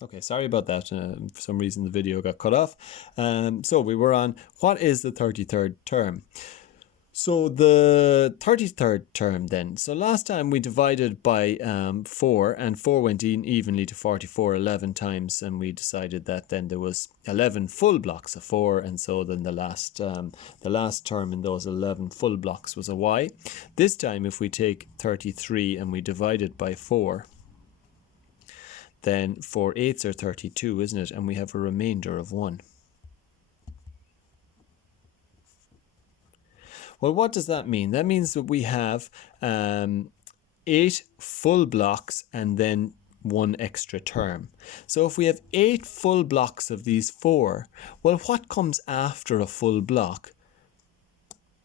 Okay, sorry about that. For some reason the video got cut off. So we were on, what is the 33rd term? So the 33rd term then. So last time we divided by 4, and 4 went in evenly to 44 11 times, and we decided that then there was 11 full blocks of 4, and so then the last term in those 11 full blocks was a y. This time if we take 33 and we divide it by 4, then 4 eighths are 32, isn't it? And we have a remainder of 1. Well, what does that mean? That means that we have 8 full blocks and then 1 extra term. So if we have 8 full blocks of these 4, well, what comes after a full block?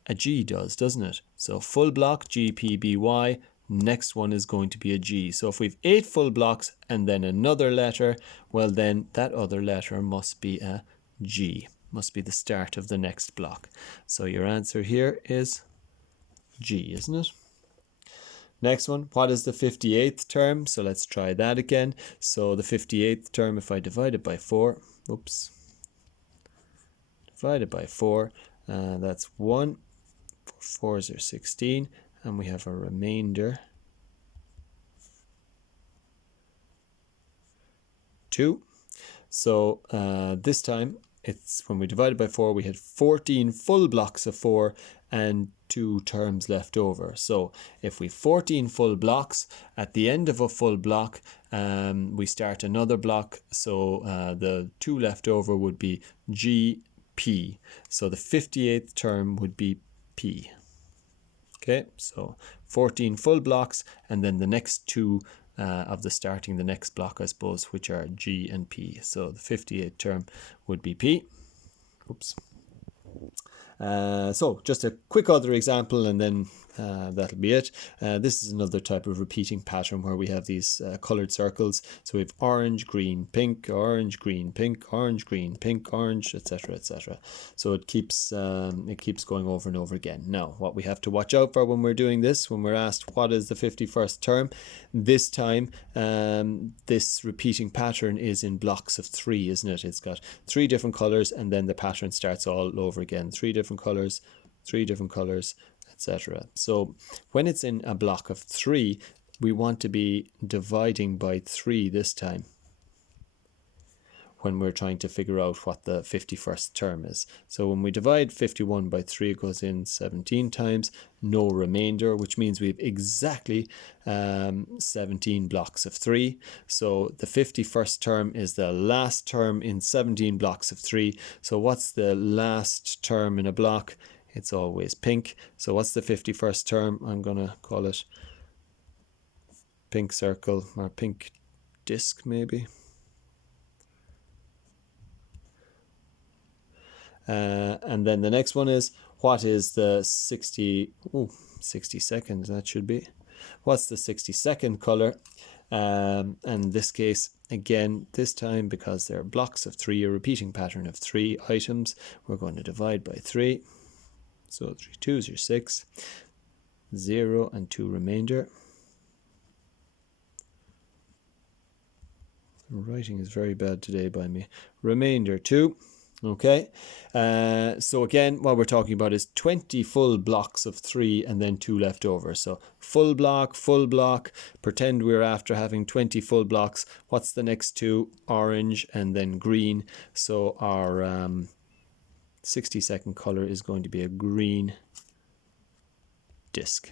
A G does, doesn't it? So full block, G, P, B, Y. Next one is going to be a G. So if we've 8 full blocks and then another letter, well, then that other letter must be a G. Must be the start of the next block. So your answer here is G, isn't it? Next one, what is the 58th term? So let's try that again. So the 58th term, if I divide it by 4, divided by 4, that's 1. 4 4s are 16, and we have a remainder 2. So this time, it's when we divided by 4, we had 14 full blocks of 4 and 2 terms left over. So if we 14 full blocks, at the end of a full block, we start another block. So the 2 left over would be G, P. So the 58th term would be P. Okay, so 14 full blocks, and then the next 2 of the next block, I suppose, which are G and P. So the 58th term would be P. Oops. So just a quick other example, and then that'll be it. This is another type of repeating pattern where we have these colored circles. So we have orange, green, pink, orange, green, pink, orange, green, pink, orange, etc., etc. So it keeps going over and over again. Now, what we have to watch out for when we're doing this, when we're asked what is the 51st term, this time this repeating pattern is in blocks of 3, isn't it? It's got 3 different colors, and then the pattern starts all over again. 3 different colors, 3 different colors, etc. So when it's in a block of 3, we want to be dividing by 3 this time when we're trying to figure out what the 51st term is. So when we divide 51 by 3, it goes in 17 times, no remainder, which means we have exactly 17 blocks of 3. So the 51st term is the last term in 17 blocks of 3. So what's the last term in a block? It's always pink. So what's the 51st term? I'm going to call it pink circle or pink disc maybe. And then the next one is, what is the 60-second, that should be. What's the 62nd color? And in this case, again, this time, because there are blocks of 3, a repeating pattern of 3 items, we're going to divide by 3. So 3 2s are 6, 0 and 2 remainder. The writing is very bad today by me. Remainder 2. Okay, so again, what we're talking about is 20 full blocks of 3 and then 2 left over. So full block, pretend we're after having 20 full blocks. What's the next 2? Orange and then green. So our 60-second color is going to be a green disc.